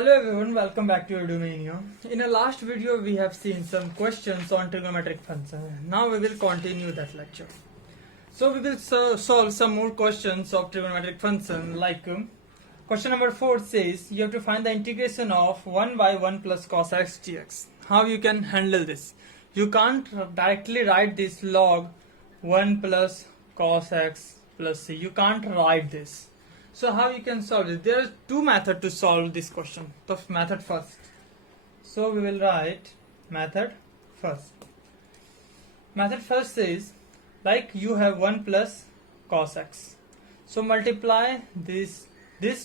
Hello everyone, welcome back to Arduino. In a last video we have seen some questions on trigonometric function. Now we will continue that lecture. So we will solve some more questions of trigonometric function like question number 4 says you have to find the integration of 1 by 1 plus cos x dx. How you can handle this? You can't directly write this log 1 plus cos x plus c. You can't write this. So how you can solve it? There are two methods to solve this question. The method first. So we will write method first. Method first says like you have 1 plus cos x. So multiply this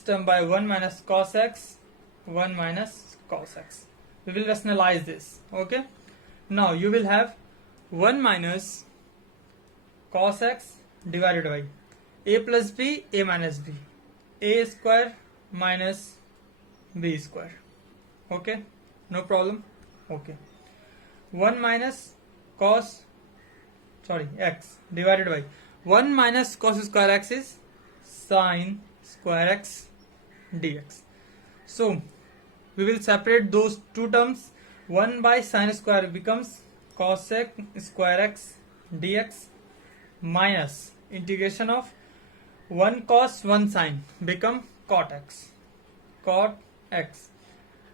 term by 1 minus cos x, 1 minus cos x. We will rationalize this. Okay. Now you will have 1 minus cos x divided by a plus b, a minus b. A square minus b square. Okay, no problem. Okay, 1 minus x divided by 1 minus cos square x is sin square x dx. So we will separate those two terms. 1 by sin square becomes cos square x dx minus integration of 1 cos 1 sin become cot x. Cot x.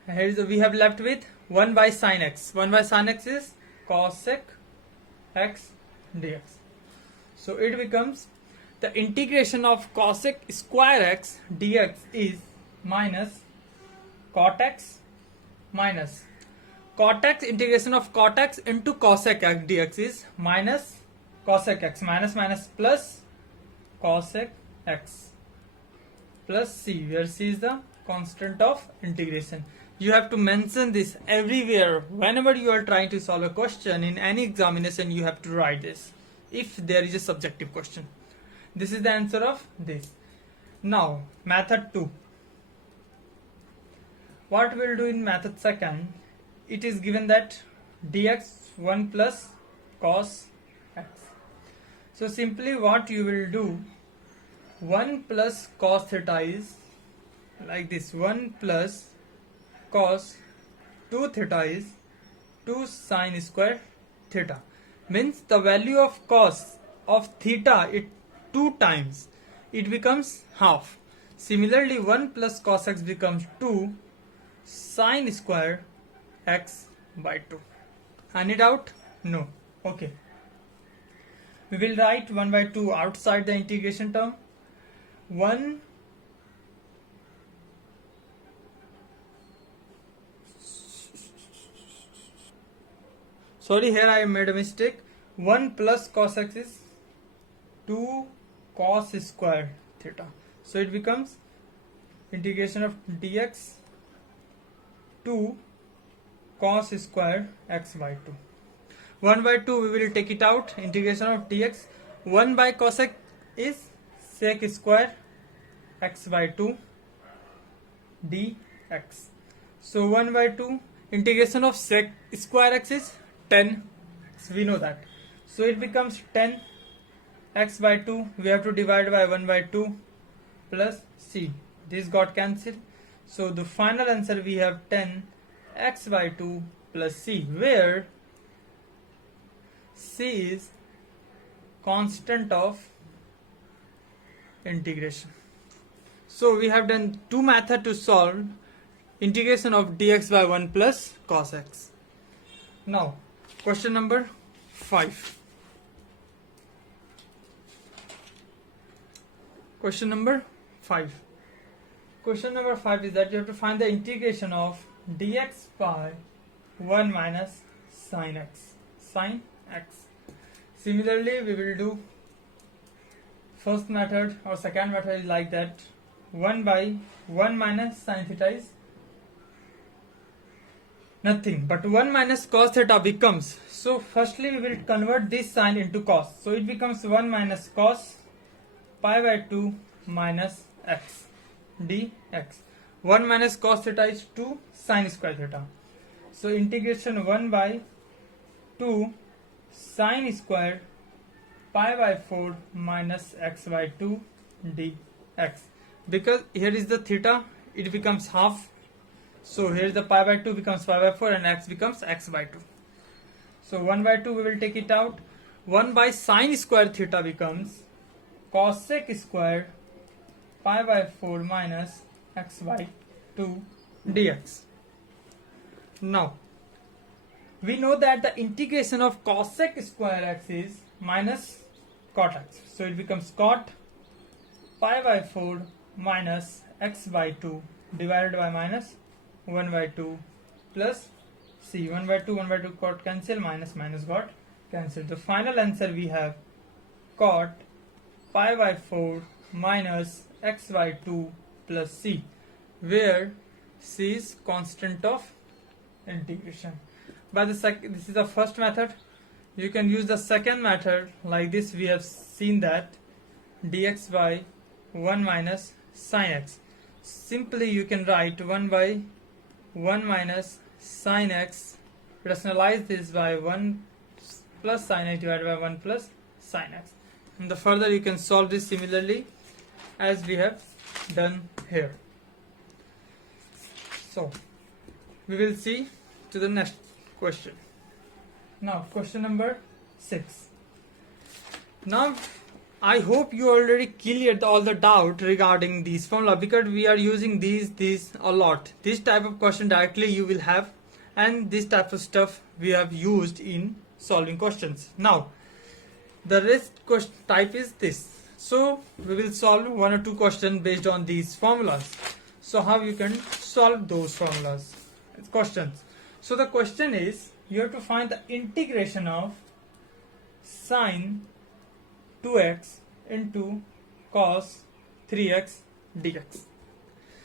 Here we have left with 1 by sin x. 1 by sin x is cos x dx. So it becomes the integration of cos square x dx is minus cot x minus cot x integration of cot x into cos x dx is minus cos x minus plus cos x plus c, where c is the constant of integration. You have to mention this everywhere. Whenever you are trying to solve a question in any examination, you have to write this if there is a subjective question. This is the answer of this. Now method 2. What we will do in method second, it is given that dx 1 plus cos x. So simply what you will do, 1 plus cos theta is like this, 1 plus cos 2 theta is 2 sin square theta. Means the value of cos of theta it 2 times, it becomes half. Similarly 1 plus cos x becomes 2 sin square x by 2. Any doubt? No. Okay. We will write 1 by 2 outside the integration term. 1 sorry, here I made a mistake. 1 plus cos x is 2 cos square theta. So it becomes integration of dx 2 cos square x by 2. 1 by 2 we will take it out. Integration of dx 1 by cos x is sec square x by 2 dx. So 1 by 2 integration of sec square x is 10 x, we know that. So it becomes 10 x by 2. We have to divide by 1 by 2 plus c. This got cancelled. So the final answer we have 10 x by 2 plus c, where c is constant of integration. So we have done two methods to solve integration of dx by 1 plus cos x. Now question number 5. Question number 5. Question number 5 is that you have to find the integration of dx by 1 minus sin x. Sin x. Similarly we will do first method or second method is like that. 1 by 1 minus sin theta is nothing but 1 minus cos theta becomes. So firstly we will convert this sign into cos. So it becomes 1 minus cos pi by 2 minus x dx. 1 minus cos theta is 2 sin square theta. So integration 1 by 2 sin square pi by 4 minus x by 2 dx. Because here is the theta, it becomes half. So here the pi by 2 becomes pi by 4 and x becomes x by 2. So 1 by 2 we will take it out. 1 by sine square theta becomes cosec square pi by 4 minus x by 2 dx. Now we know that the integration of cosec square x is minus cot x. So it becomes cot pi by 4 minus x by 2 divided by minus 1 by 2 plus c. 1 by 2 got cancel, minus got cancel. The final answer we have cot pi by 4 minus x by 2 plus c, where c is constant of integration. By the this is the first method. You can use the second method like this. We have seen that dx by 1 minus sine x. Simply you can write 1 by 1 minus sine x, rationalize this by 1 plus sine x divided by 1 plus sine x. And the further you can solve this similarly as we have done here. So we will see to the next question. Now question number 6. Now I hope you already cleared all the doubt regarding these formula, because we are using these a lot. This type of question directly you will have, and this type of stuff we have used in solving questions. Now the rest question type is this. So we will solve 1 or 2 questions based on these formulas. So how you can solve those formulas questions. So the question is, you have to find the integration of sine 2x into cos 3x dx.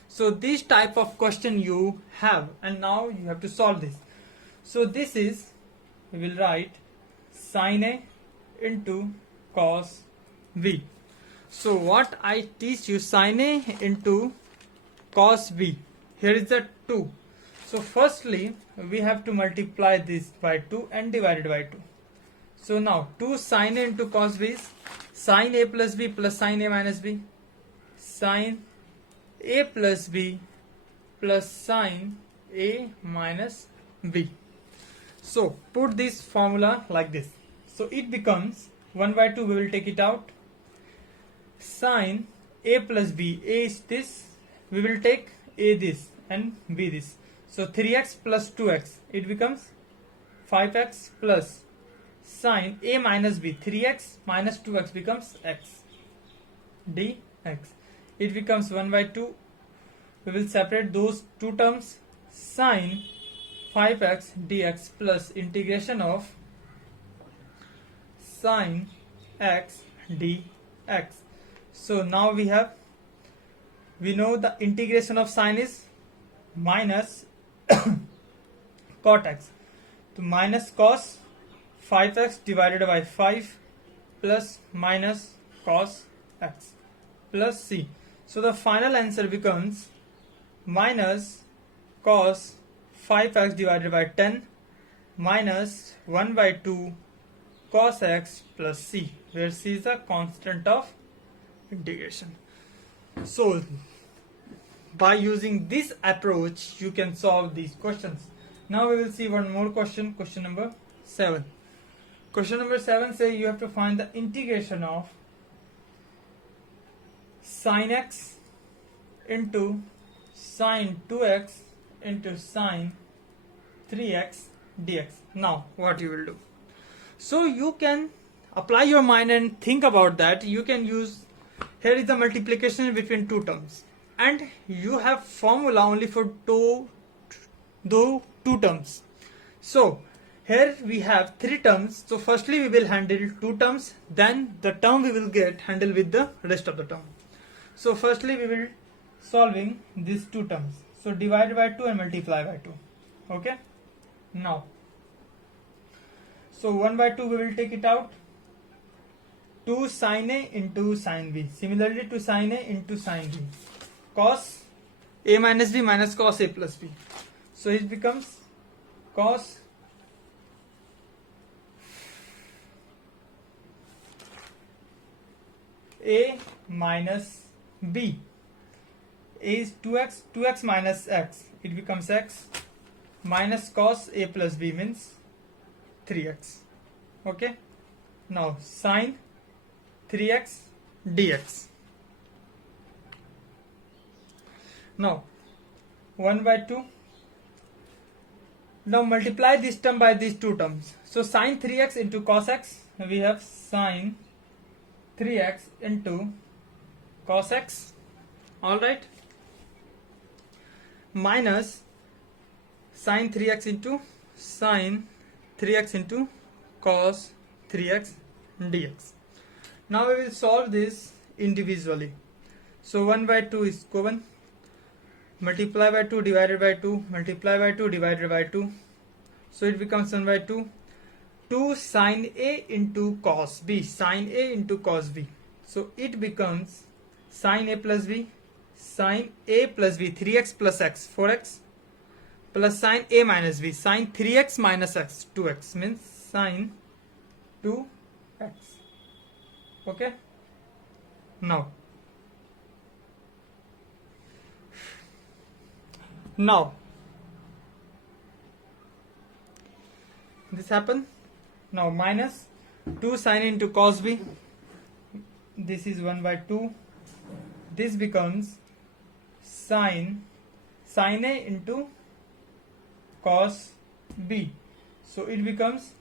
So this type of question you have, and now you have to solve this. So this is, we will write sine a into cos b. So what I teach you, sine a into cos b, here is the 2. So firstly we have to multiply this by 2 and divide it by 2. So now 2 sine a into cos b is sine a plus b plus sine a minus b, sine a plus b plus sine a minus b. So put this formula like this. So it becomes 1 by 2, we will take it out. Sine a plus b, a is this, we will take a this and b this. So 3x plus 2x, it becomes 5x plus sine a minus b, 3x minus 2x becomes x dx. It becomes 1 by 2. We will separate those two terms, sine 5x dx plus integration of sine x dx. So now we know the integration of sine is minus cot x. So minus cos 5x divided by 5 plus minus cos x plus c. So the final answer becomes minus cos 5x divided by 10 minus 1 by 2 cos x plus c, where c is the constant of integration. So by using this approach you can solve these questions. Now we will see one more question, question number 7. Question number 7 says you have to find the integration of sin x into sin 2x into sin 3x dx. Now what you will do? So you can apply your mind and think about that. You can use, here is the multiplication between two terms, and you have formula only for two terms. So here we have 3 terms. So firstly we will handle 2 terms, then the term we will get handle with the rest of the term. So firstly we will solving these 2 terms. So divide by 2 and multiply by 2. Okay. Now, so 1 by 2 we will take it out. 2 sin a into sin b. Similarly to sin a into sin b. Cos a minus b minus cos a plus b. So it becomes cos a minus b A is 2x, 2x minus x, it becomes x, minus cos a plus b means 3x. Okay, now sine 3x dx. Now 1 by 2. Now multiply this term by these two terms. So sine 3x into cos x, we have sine 3x into cos x, alright, minus sine 3x into sine 3x into cos 3x dx. Now we will solve this individually. So 1 by 2 is common, multiply by 2 divided by 2, multiply by 2 divided by 2, so it becomes 1 by 2, 2 sine a into cos b, sine a into cos b, so it becomes sine a plus b, sine a plus b, 3x plus x, 4x, plus sine a minus b, sine 3x minus x, 2x, means sine 2x. Okay, now this happen. Now minus 2 sine into cos b, this is 1 by 2, this becomes sine a into cos b, so it becomes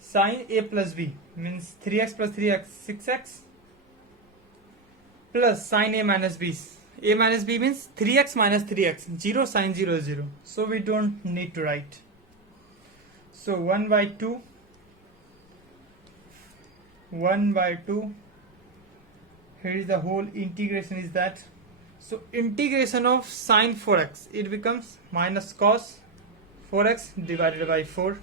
sine a plus b, means 3x plus 3x, 6x, plus sine a minus b, a minus b means 3x minus 3x, 0 sine 0 is 0, so we don't need to write. So 1 by 2, 1 by 2, here is the whole integration is that. So integration of sine 4x, it becomes minus cos 4x divided by 4.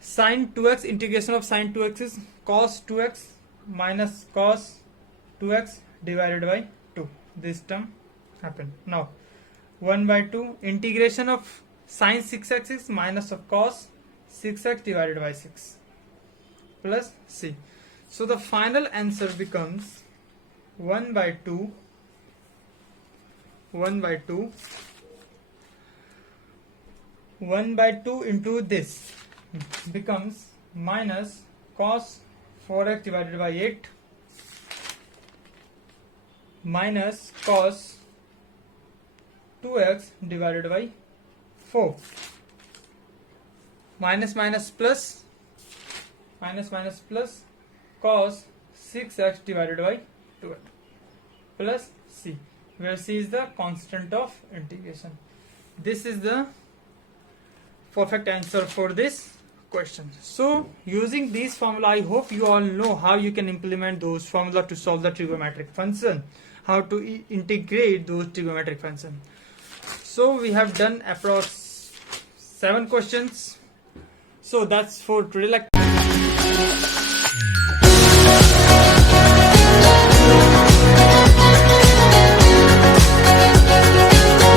Sine 2x, integration of sine 2x is cos 2x minus cos 2x divided by 2. This term happened. Now 1 by 2, integration of sine 6x is minus of cos 6x divided by 6 plus c. So the final answer becomes 1 by 2, 1 by 2, 1 by 2 into this becomes minus cos 4x divided by 8 minus cos 2x divided by 4, minus minus plus, minus minus plus cos 6x divided by 12 plus c, where c is the constant of integration. This is the perfect answer for this question. So using this formula, I hope you all know how you can implement those formula to solve the trigonometric function, how to integrate those trigonometric function. So we have done approx 7 questions. So that's for today.